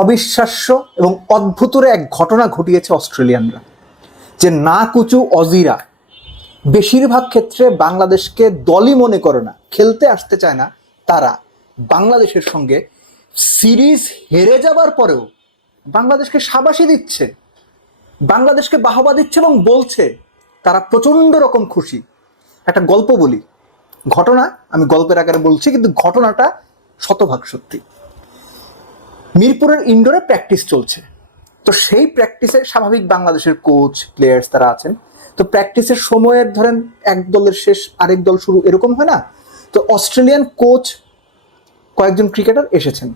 অবিশ্বাস্য এবং অদ্ভুতরে এক ঘটনা ঘটিয়েছে অস্ট্রেলিয়ানরা, যে না কুচু অজিরা বেশিরভাগ ক্ষেত্রে বাংলাদেশকে দলই মনে করে না, খেলতে আসতে চায় না। তারা বাংলাদেশের সঙ্গে সিরিজ হেরে যাবার পরেও বাংলাদেশকে শাবাশি দিচ্ছে, বাংলাদেশকে বাহবা দিচ্ছে এবং বলছে তারা প্রচন্ড রকম খুশি। একটা গল্প বলি, ঘটনা আমি গল্পের আকারে বলছি, কিন্তু ঘটনাটা শতভাগ সত্যি। মিরপুরের ইনডোরে প্র্যাকটিস চলছে, তো সেই প্র্যাকটিসে স্বাভাবিক বাংলাদেশের কোচ প্লেয়ার্স তারা আছেন। তো প্র্যাকটিসের সময়ের ধরেন এক দলের শেষ আরেক দল শুরু, এরকম হয় না? তো অস্ট্রেলিয়ান কোচ কয়েকজন ক্রিকেটার এসেছেন,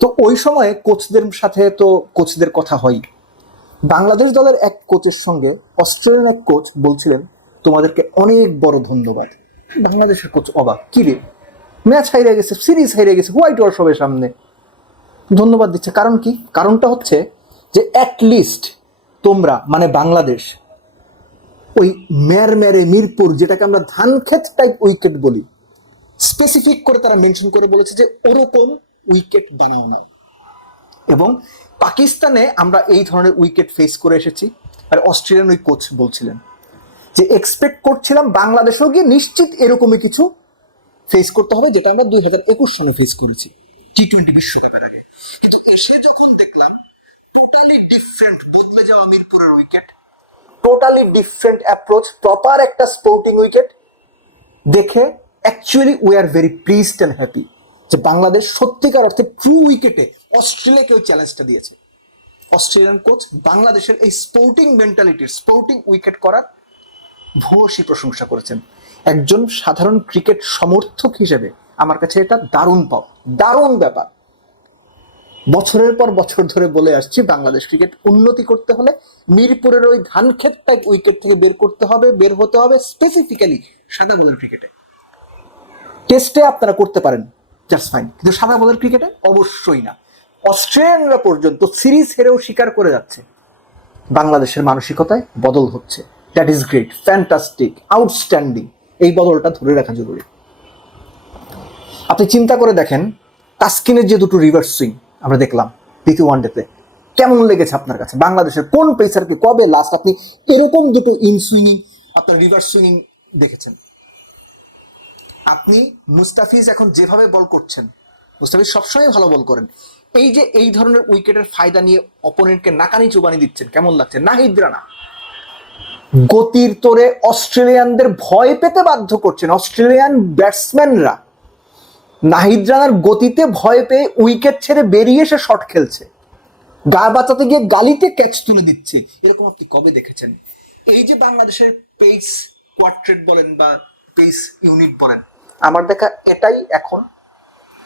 তো ওই সময়ে কোচদের সাথে তো কোচদের কথা হয়। বাংলাদেশ দলের এক কোচের সঙ্গে অস্ট্রেলিয়ান এক কোচ বলছিলেন, তোমাদেরকে অনেক বড় ধন্যবাদ। বাংলাদেশের কোচ অবাক, কি রে, ম্যাচ হারিয়ে গেছে, সিরিজ হারিয়ে গেছে, হোয়াইট ওয়াশ হবে সামনে, ধন্যবাদ দিচ্ছে। কারণ কি? কারণটা হচ্ছে যে অ্যাটলিস্ট তোমরা মানে বাংলাদেশ ওই মেরে মিরপুর, যেটাকে আমরা ধানক্ষেত টাইপ উইকেট বলি, স্পেসিফিক করে তারা মেনশন করে বলেছে যে ওরকম উইকেট বানাও না। এবং পাকিস্তানে আমরা এই ধরনের উইকেট ফেস করে এসেছি। আর অস্ট্রেলিয়ান ওই কোচ বলছিলেন যে এক্সপেক্ট করছিলাম বাংলাদেশও গিয়ে নিশ্চিত এরকমই কিছু ফেস করতে হবে, যেটা আমরা 2021 সালে ফেস করেছি T20 বিশ্বকাপের আগে। কিন্তু এসে যখন দেখলাম টোটালি ডিফারেন্ট, বদলে যাওয়া মিরপুরের wicket, totally different approach, proper একটা স্পোর্টিং উইকেট দেখে actually we are very pleased and happy যে বাংলাদেশ সত্যিকার অর্থে ট্রু উইকেটে অস্ট্রেলিয়াকে ওই চ্যালেঞ্জটা দিয়েছে। অস্ট্রেলিয়ান কোচ বাংলাদেশের এই স্পোর্টিং মেন্টালিটির, স্পোর্টিং উইকেট করার ভূয়সী প্রশংসা করেছেন। একজন সাধারণ ক্রিকেট সমর্থক হিসেবে আমার কাছে এটা দারুণ পাওয়া, দারুণ ব্যাপার। বছরের পর বছর ধরে বলে আসছি, বাংলাদেশ ক্রিকেট উন্নতি করতে হলে মিরপুরের ওই ধানক্ষেত টাইপ উইকেট থেকে বের হতে হবে স্পেসিফিক্যালি সাদা বলের ক্রিকেটে। টেস্টে আপনারা করতে পারেন, জাস্ট ফাইন, কিন্তু সাদা বলের ক্রিকেটে অবশ্যই না। অস্ট্রেলিয়ানরা পর্যন্ত সিরিজ হেরেও স্বীকার করে যাচ্ছে বাংলাদেশের মানসিকতায় বদল হচ্ছে। That is great, fantastic, outstanding. এই বদলটা ধরে রাখা জরুরি। আপনি চিন্তা করে দেখেন, তাসকিনের যে দুটো রিভার্স সুইং আমরা দেখলাম দ্বিতীয় ওয়ানডেতে, কেমন লেগেছে আপনার কাছে? বাংলাদেশের কোন পেসারকে কবে লাস্ট আপনি এরকম দুটো ইন সুইংিং, আপনার রিভার্স সুইংিং দেখেছেন? আপনি মুস্তাফিজ এখন যেভাবে বল করছেন, মুস্তাফিজ সবসময় ভালো বল করেন, এই যে এই ধরনের উইকেটের ফায়দা নিয়ে অপোনেন্টকে নাকানি চুবানি দিচ্ছেন, কেমন লাগছে? নাহিদ রানা গতির তোরে অস্ট্রেলিয়ানদের ভয় পেতে বাধ্য করছেন। অস্ট্রেলিয়ান ব্যাটসম্যানরা নাহিদ রানার গতিতে ভয় পেয়ে উইকেট ছেড়ে বেরিয়ে এসে শট খেলছে, গা বাঁচাতে গিয়ে গালিতে ক্যাচ তুলে দিচ্ছে। এরকম আপনি কবে দেখেছেন? এই যে বাংলাদেশের পেস কোয়ার্ট্রেট বলেন বা পেস ইউনিট বলেন, আমার দেখা এটাই এখন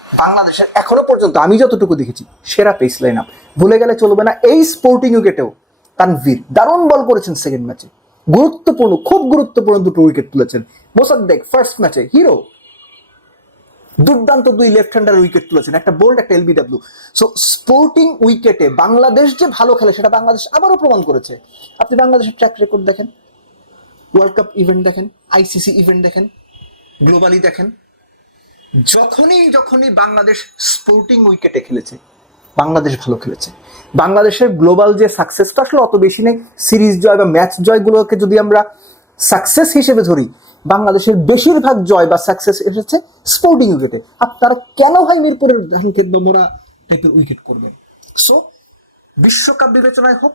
বাংলাদেশের এখনো পর্যন্ত আমি যতটুকু দেখেছি সেরা পেস লাইন আপ। ভুলে গেলে চলবে না, এই স্পোর্টিং উইকেটেও তানভীর দারুণ বল করেছেন সেকেন্ড ম্যাচে, গুরুত্বপূর্ণ, খুব গুরুত্বপূর্ণ দুটো উইকেট তুলেছেন। মোসাদ্দেক ফার্স্ট ম্যাচে হিরো, দুর্দান্ত দুই লেফট হ্যান্ডার উইকেট তুলেছেন, একটা বোল্ড একটা এলবিডব্লিউ। সো স্পোর্টিং উইকেটে বাংলাদেশ যে ভালো খেলে সেটা বাংলাদেশ আবারও প্রমাণ করেছে। আপনি বাংলাদেশের ট্র্যাক রেকর্ড দেখেন, ওয়ার্ল্ড কাপ ইভেন্ট দেখেন, আইসিসি ইভেন্ট দেখেন, গ্লোবালি দেখেন, যখনই বাংলাদেশ স্পোর্টিং উইকেটে খেলেছে বাংলাদেশ ভালো খেলেছে। বাংলাদেশের গ্লোবাল যে সাকসেসটা আসলে অত বেশি নেই, সিরিজ জয় বা ম্যাচ জয়গুলোকে যদি আমরা সাকসেস হিসেবে ধরি, বাংলাদেশের বেশিরভাগ জয় বা সাকসেস এসেছে স্পোর্টিং উইকেটে। আপনারা কেন ভাই মিরপুরের ধানক্ষেত বা মোরা টাইপের উইকেট করবেন? সো বিশ্বকাপ বিবেচনায় হোক,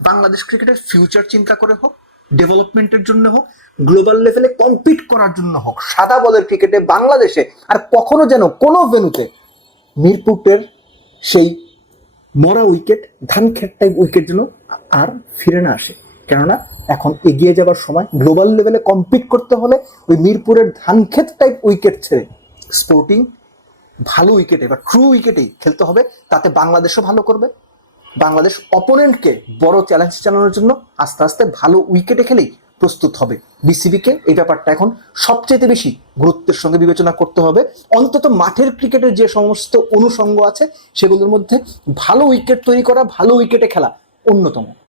বাংলাদেশ ক্রিকেটের ফিউচার চিন্তা করে হোক, ডেভেলপমেন্টের জন্য হোক, গ্লোবাল লেভেলে কম্পিট করার জন্য হোক, সাদা বলের ক্রিকেটে বাংলাদেশে আর কখনো যেন কোনো ভেন্যুতে মিরপুরের সেই মরা উইকেট, ধানক্ষেত টাইপ উইকেট যেন আর ফিরে না আসে। কেননা এখন এগিয়ে যাবার সময়, গ্লোবাল লেভেলে কম্পিট করতে হলে ওই মিরপুরের ধানক্ষেত টাইপ উইকেট ছেড়ে স্পোর্টিং ভালো উইকেটে বা ট্রু উইকেটেই খেলতে হবে। তাতে বাংলাদেশও ভালো করবে, বাংলাদেশ অপোনেন্টকে বড় চ্যালেঞ্জ জানানোর জন্য আস্তে আস্তে ভালো উইকেটে খেলেই প্রস্তুত হবে। বিসিবিকে এই ব্যাপারটা এখন সবচেয়ে বেশি গুরুত্বের সঙ্গে বিবেচনা করতে হবে। অন্তত মাঠের ক্রিকেটের যে সমস্ত অনুষঙ্গ আছে সেগুলোর মধ্যে ভালো উইকেট তৈরি করা, ভালো উইকেটে খেলা অন্যতম।